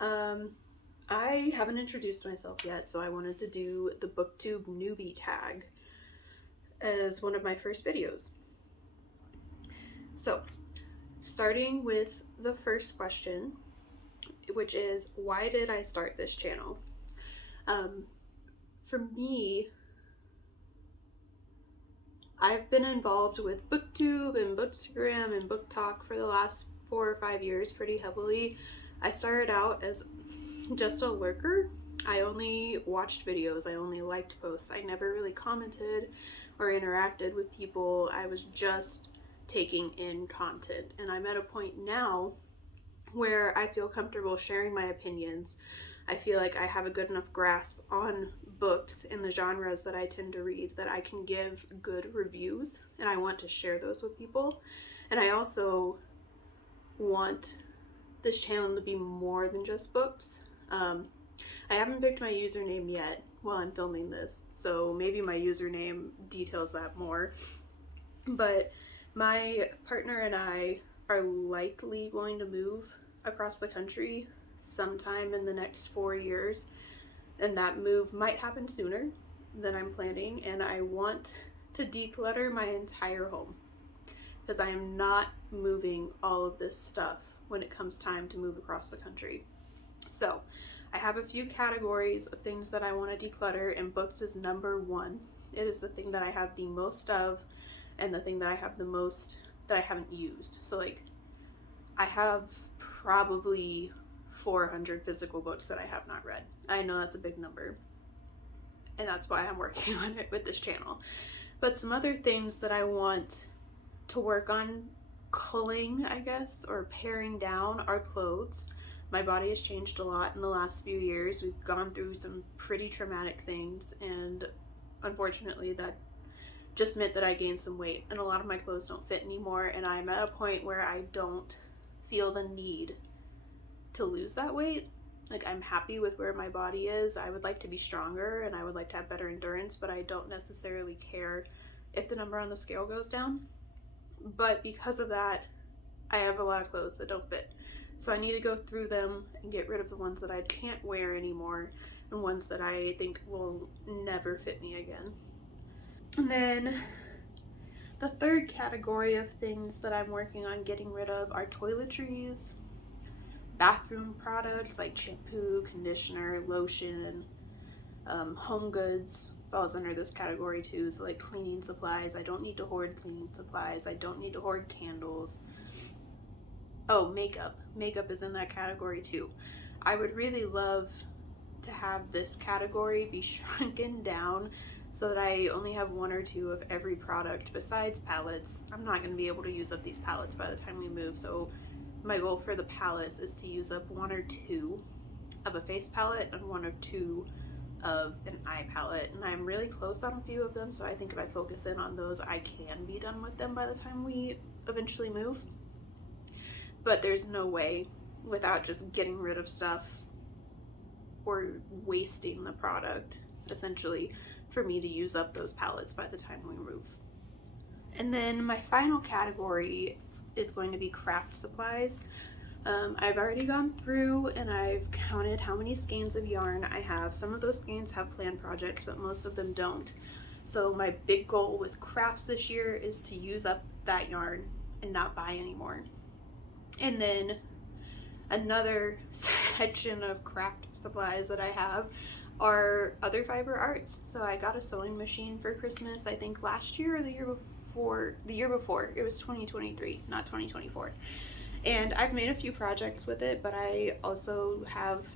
I haven't introduced myself yet, so I wanted to do the Booktube Newbie Tag as one of my first videos. So, starting with the first question, which is, why did I start this channel? For me, I've been involved with Booktube and Bookstagram and Book Talk for the last 4 or 5 years pretty heavily. I started out as just a lurker. I only watched videos, I only liked posts. I never really commented or interacted with people. I was just taking in content. And I'm at a point now where I feel comfortable sharing my opinions. I feel like I have a good enough grasp on books and the genres that I tend to read that I can give good reviews, and I want to share those with people. And I also want this channel to be more than just books. I haven't picked my username yet while I'm filming this, so maybe my username details that more. But my partner and I are likely going to move across the country sometime in the next 4 years, and that move might happen sooner than I'm planning, and I want to declutter my entire home because I am not moving all of this stuff when it comes time to move across the country. So I have a few categories of things that I want to declutter, and books is number one. It is the thing that I have the most of and the thing that I have the most that I haven't used. So like, I have probably 400 physical books that I have not read. I know that's a big number, and that's why I'm working on it with this channel. But some other things that I want to work on culling, I guess, or paring down are clothes. My body has changed a lot in the last few years. We've gone through some pretty traumatic things, and unfortunately that just meant that I gained some weight, and a lot of my clothes don't fit anymore, and I'm at a point where I don't feel the need to lose that weight. Like, I'm happy with where my body is. I would like to be stronger and I would like to have better endurance, but I don't necessarily care if the number on the scale goes down. But because of that, I have a lot of clothes that don't fit. So I need to go through them and get rid of the ones that I can't wear anymore and ones that I think will never fit me again. And then the third category of things that I'm working on getting rid of are toiletries, bathroom products like shampoo, conditioner, lotion, home goods falls under this category too. So like cleaning supplies, I don't need to hoard cleaning supplies. I don't need to hoard candles. Oh, makeup. Makeup is in that category too. I would really love to have this category be shrunken down so that I only have 1 or 2 of every product besides palettes. I'm not going to be able to use up these palettes by the time we move, so my goal for the palettes is to use up 1 or 2 of a face palette and 1 or 2 of an eye palette, and I'm really close on a few of them, so I think if I focus in on those, I can be done with them by the time we eventually move. But there's no way without just getting rid of stuff or wasting the product, essentially, for me to use up those palettes by the time we move. And then my final category is going to be craft supplies. I've already gone through and I've counted how many skeins of yarn I have. Some of those skeins have planned projects, but most of them don't. So my big goal with crafts this year is to use up that yarn and not buy anymore. And then another section of craft supplies that I have are other fiber arts. So I got a sewing machine for Christmas, I think last year or the year before. It was 2023, not 2024. And I've made a few projects with it, but I also have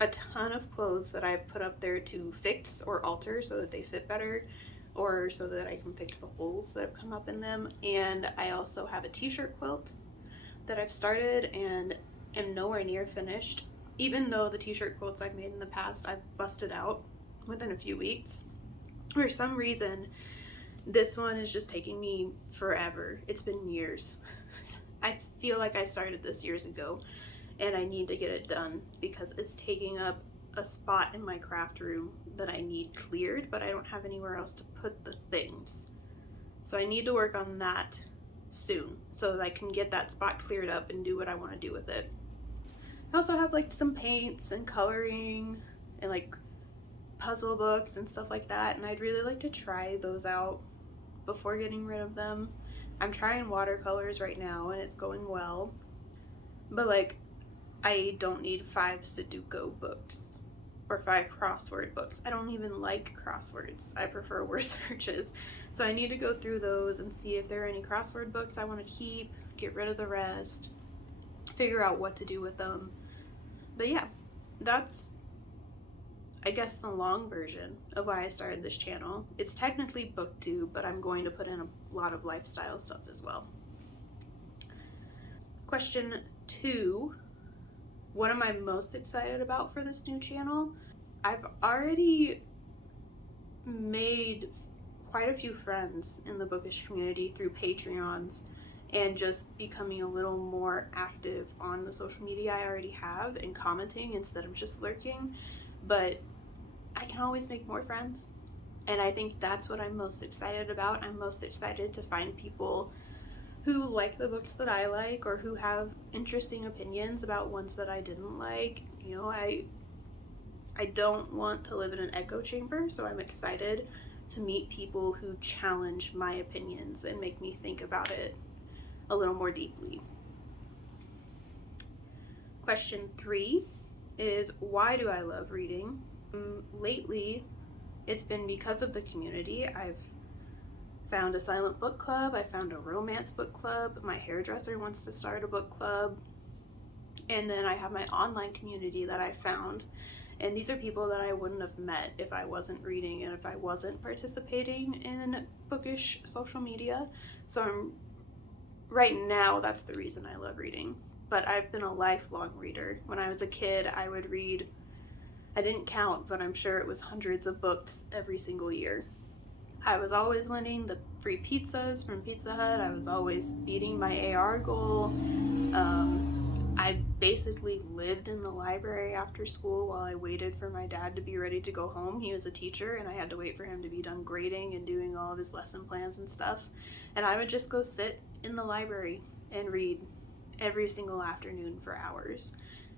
a ton of clothes that I've put up there to fix or alter so that they fit better, or so that I can fix the holes that have come up in them. And I also have a t-shirt quilt that I've started and am nowhere near finished. Even though the t-shirt quilts I've made in the past, I've busted out within a few weeks. For some reason, this one is just taking me forever. It's been years. I feel like I started this years ago, and I need to get it done because it's taking up a spot in my craft room that I need cleared, but I don't have anywhere else to put the things. So I need to work on that soon so that I can get that spot cleared up and do what I want to do with it. I also have like some paints and coloring and like puzzle books and stuff like that, and I'd really like to try those out before getting rid of them. I'm trying watercolors right now and it's going well, but like I don't need 5 Sudoku books or 5 crossword books. I don't even like crosswords. I prefer word searches. So I need to go through those and see if there are any crossword books I want to keep, get rid of the rest, figure out what to do with them. But yeah, that's, I guess, the long version of why I started this channel. It's technically Booktube, but I'm going to put in a lot of lifestyle stuff as well. Question 2. What am I most excited about for this new channel? I've already made quite a few friends in the bookish community through Patreons and just becoming a little more active on the social media I already have and commenting instead of just lurking. But I can always make more friends, and I think that's what I'm most excited about. I'm most excited to find people who like the books that I like or who have interesting opinions about ones that I didn't like. You know, I don't want to live in an echo chamber, so I'm excited to meet people who challenge my opinions and make me think about it a little more deeply. Question 3 is, why do I love reading? Lately, it's been because of the community. I've found a silent book club, I found a romance book club, my hairdresser wants to start a book club, and then I have my online community that I found. And these are people that I wouldn't have met if I wasn't reading and if I wasn't participating in bookish social media. So right now, that's the reason I love reading. But I've been a lifelong reader. When I was a kid, I would read, I didn't count, but I'm sure it was hundreds of books every single year. I was always winning the free pizzas from Pizza Hut. I was always beating my AR goal. I basically lived in the library after school while I waited for my dad to be ready to go home. He was a teacher and I had to wait for him to be done grading and doing all of his lesson plans and stuff. And I would just go sit in the library and read every single afternoon for hours.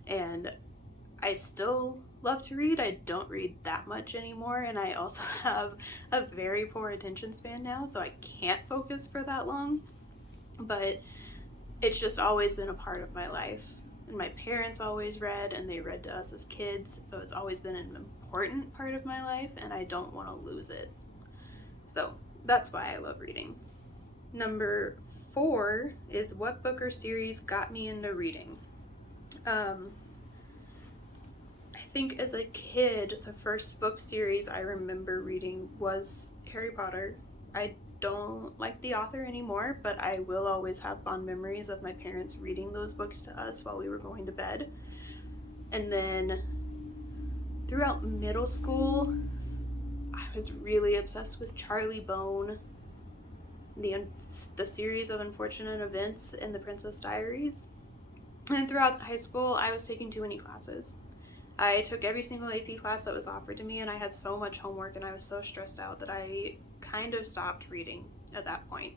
And I still love to read. I don't read that much anymore, and I also have a very poor attention span now, so I can't focus for that long. But it's just always been a part of my life. And my parents always read, and they read to us as kids, so it's always been an important part of my life, and I don't want to lose it. So that's why I love reading. Number 4 is, what book or series got me into reading? I think as a kid, the first book series I remember reading was Harry Potter. I don't like the author anymore, but I will always have fond memories of my parents reading those books to us while we were going to bed. And then throughout middle school, I was really obsessed with Charlie Bone, the series of unfortunate events in the Princess Diaries. And throughout high school, I was taking too many classes. I took every single AP class that was offered to me, and I had so much homework and I was so stressed out that I kind of stopped reading at that point.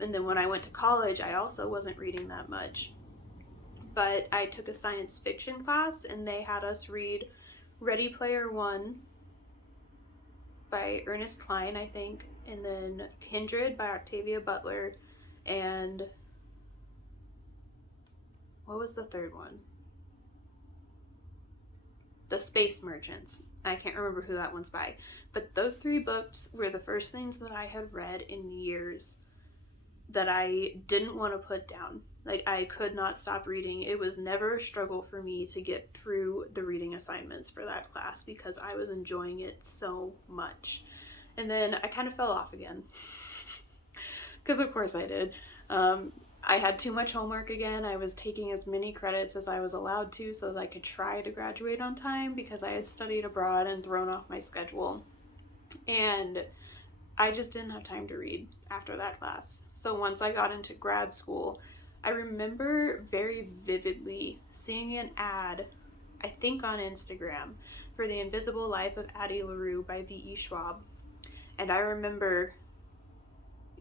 And then when I went to college, I also wasn't reading that much. But I took a science fiction class and they had us read Ready Player One by Ernest Cline, I think, and then Kindred by Octavia Butler, and what was the third one? The Space Merchants. I can't remember who that one's by. But those 3 books were the first things that I had read in years that I didn't want to put down. Like, I could not stop reading. It was never a struggle for me to get through the reading assignments for that class because I was enjoying it so much. And then I kind of fell off again. Because of course I did. I had too much homework again. I was taking as many credits as I was allowed to so that I could try to graduate on time because I had studied abroad and thrown off my schedule. And I just didn't have time to read after that class. So once I got into grad school, I remember very vividly seeing an ad, I think on Instagram, for The Invisible Life of Addie LaRue by V.E. Schwab. And I remember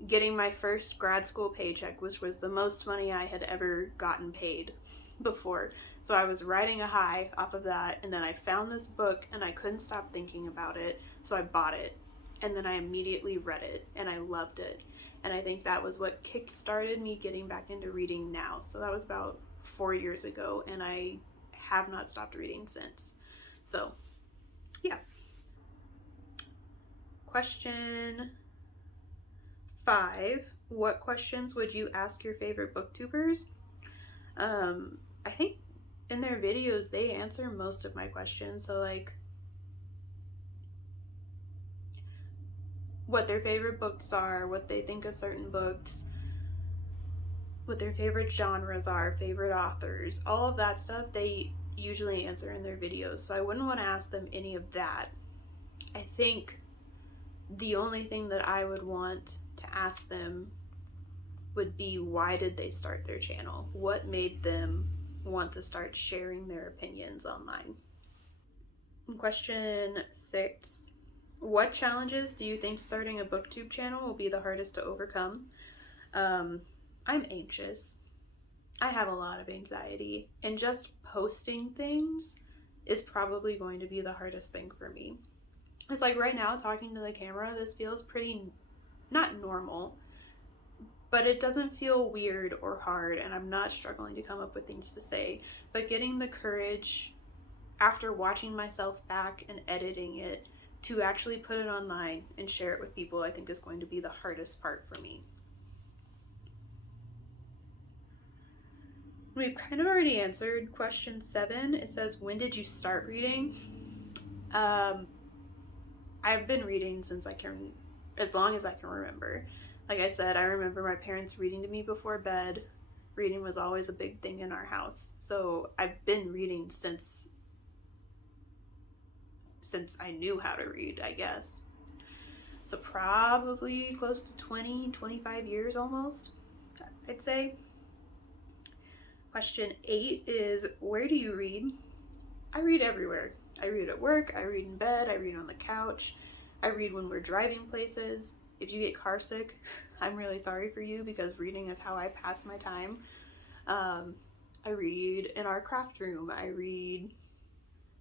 getting my first grad school paycheck, which was the most money I had ever gotten paid. before. So I was riding a high off of that, and then I found this book and I couldn't stop thinking about it, so I bought it. And then I immediately read it and I loved it. And I think that was what kick-started me getting back into reading now. So that was about 4 years ago, and I have not stopped reading since. So, yeah. Question 5. What questions would you ask your favorite booktubers? I think in their videos they answer most of my questions. So like what their favorite books are, what they think of certain books, what their favorite genres are, favorite authors, all of that stuff they usually answer in their videos. So I wouldn't want to ask them any of that. I think the only thing that I would want to ask them would be, why did they start their channel? What made them want to start sharing their opinions online? Question 6. What challenges do you think starting a booktube channel will be the hardest to overcome? I'm anxious. I have a lot of anxiety, and just posting things is probably going to be the hardest thing for me. It's like right now, talking to the camera, this feels pretty, not normal, but it doesn't feel weird or hard, and I'm not struggling to come up with things to say. But getting the courage after watching myself back and editing it to actually put it online and share it with people, I think is going to be the hardest part for me. We've kind of already answered question 7. It says, when did you start reading? I've been reading since as long as I can remember. Like I said, I remember my parents reading to me before bed. Reading was always a big thing in our house. So I've been reading since I knew how to read, I guess. So probably close to 20, 25 years almost, I'd say. Question 8 is, where do you read? I read everywhere. I read at work, I read in bed, I read on the couch, I read when we're driving places. If you get car sick, I'm really sorry for you, because reading is how I pass my time. I read in our craft room. I read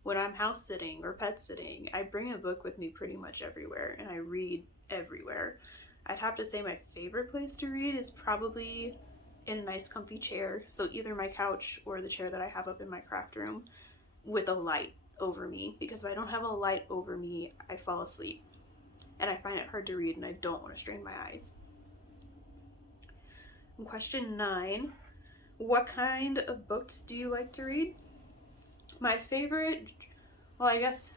when I'm house sitting or pet sitting. I bring a book with me pretty much everywhere, and I read everywhere. I'd have to say my favorite place to read is probably in a nice comfy chair. So either my couch or the chair that I have up in my craft room with a light over me, because if I don't have a light over me, I fall asleep. And I find it hard to read, and I don't want to strain my eyes. And question 9, what kind of books do you like to read? My favorite, well, I guess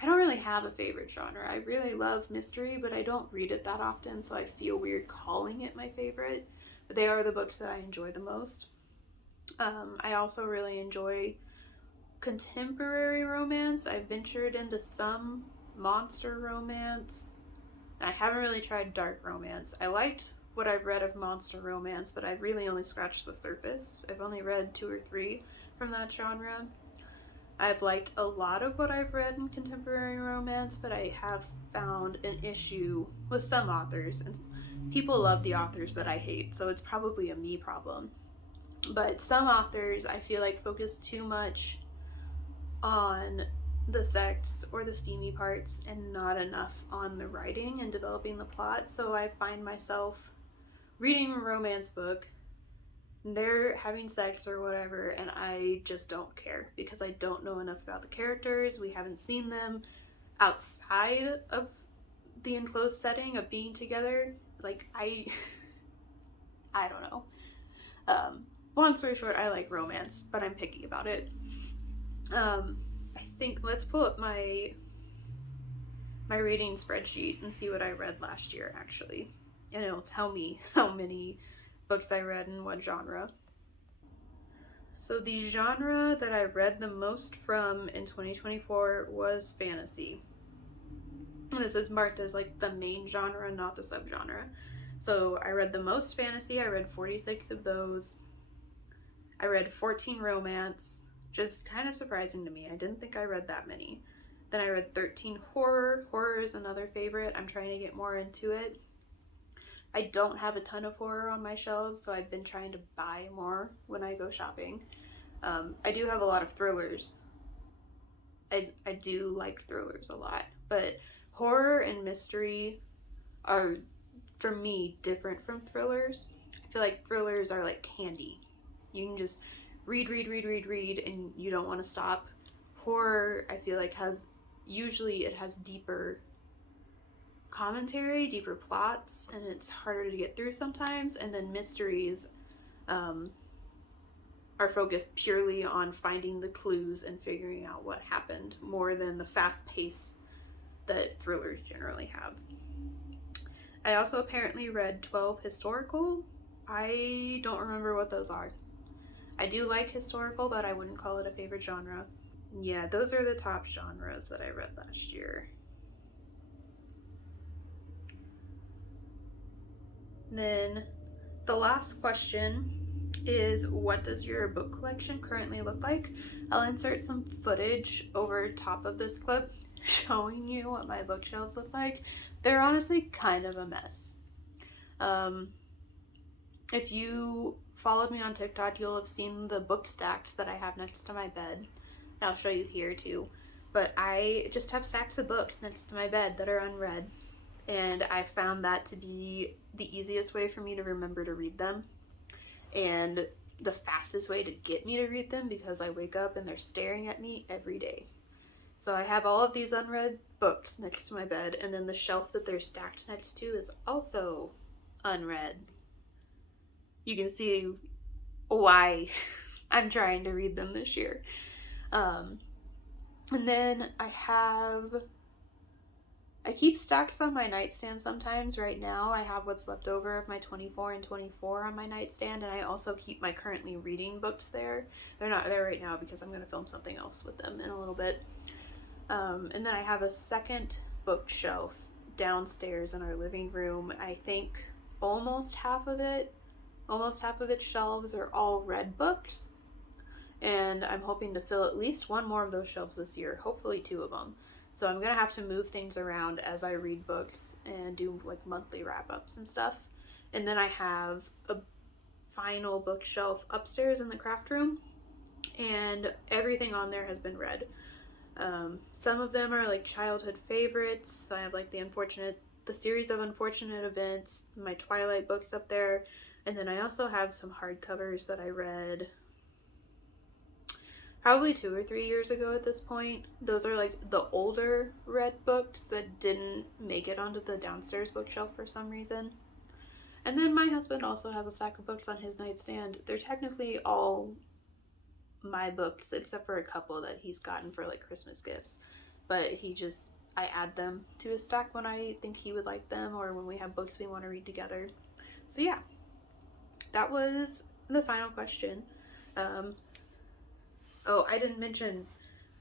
I don't really have a favorite genre. I really love mystery, but I don't read it that often, so I feel weird calling it my favorite. But they are the books that I enjoy the most. I also really enjoy contemporary romance. I've ventured into some monster romance. I haven't really tried dark romance. I liked what I've read of monster romance, but I've really only scratched the surface. I've only read 2 or 3 from that genre. I've liked a lot of what I've read in contemporary romance, but I have found an issue with some authors, and people love the authors that I hate, so it's probably a me problem. But some authors I feel like focus too much on the sex or the steamy parts and not enough on the writing and developing the plot. So I find myself reading a romance book, they're having sex or whatever, and I just don't care because I don't know enough about the characters. We haven't seen them outside of the enclosed setting of being together. Like, I don't know. Long story short, I like romance, but I'm picky about it. I think, let's pull up my reading spreadsheet and see what I read last year, actually. And it'll tell me how many books I read and what genre. So the genre that I read the most from in 2024 was fantasy. This is marked as like the main genre, not the subgenre. So I read the most fantasy. I read 46 of those. I read 14 romance, just kind of surprising to me. I didn't think I read that many. Then I read 13 horror. Horror is another favorite. I'm trying to get more into it. I don't have a ton of horror on my shelves, so I've been trying to buy more when I go shopping. I do have a lot of thrillers. I do like thrillers a lot, but horror and mystery are, for me, different from thrillers. I feel like thrillers are like candy. You can just read, and you don't want to stop. Horror, I feel like, usually it has deeper commentary, deeper plots, and it's harder to get through sometimes. And then mysteries um, are focused purely on finding the clues and figuring out what happened more than the fast pace that thrillers generally have. I also apparently read 12 historical. I don't remember what those are. I do like historical, but I wouldn't call it a favorite genre. Yeah, those are the top genres that I read last year. Then the last question is, what does your book collection currently look like? I'll insert some footage over top of this clip showing you what my bookshelves look like. They're honestly kind of a mess. If you followed me on TikTok, you'll have seen the book stacks that I have next to my bed. I'll show you here too. But I just have stacks of books next to my bed that are unread. And I found that to be the easiest way for me to remember to read them. And the fastest way to get me to read them, because I wake up and they're staring at me every day. So I have all of these unread books next to my bed, and then the shelf that they're stacked next to is also unread. You can see why I'm trying to read them this year. And then I keep stacks on my nightstand sometimes. Right now I have what's left over of my 24 and 24 on my nightstand, and I also keep my currently reading books there. They're not there right now because I'm going to film something else with them in a little bit. And then I have a second bookshelf downstairs in our living room. I think almost half of its shelves are all read books, and I'm hoping to fill at least one more of those shelves this year, hopefully 2 of them. So I'm gonna have to move things around as I read books and do like monthly wrap-ups and stuff. And then I have a final bookshelf upstairs in the craft room, and everything on there has been read. Some of them are like childhood favorites. I have like the series of Unfortunate Events, my Twilight books up there, and then I also have some hardcovers that I read probably 2 or 3 years ago at this point. Those are like the older read books that didn't make it onto the downstairs bookshelf for some reason. And then my husband also has a stack of books on his nightstand. They're technically all my books, except for a couple that he's gotten for like Christmas gifts. But I add them to his stack when I think he would like them, or when we have books we want to read together. So yeah, that was the final question. Oh, I didn't mention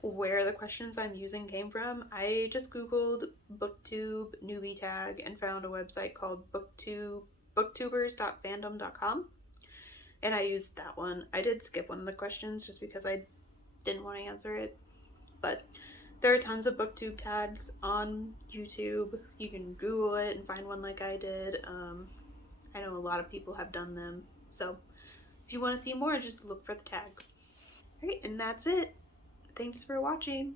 where the questions I'm using came from. I just googled Booktube Newb Tag and found a website called booktubers.fandom.com, and I used that one. I did skip one of the questions just because I didn't want to answer it, but there are tons of Booktube tags on YouTube. You can Google it and find one like I did. I know a lot of people have done them, so if you want to see more, just look for the tag. Alright, and that's it. Thanks for watching.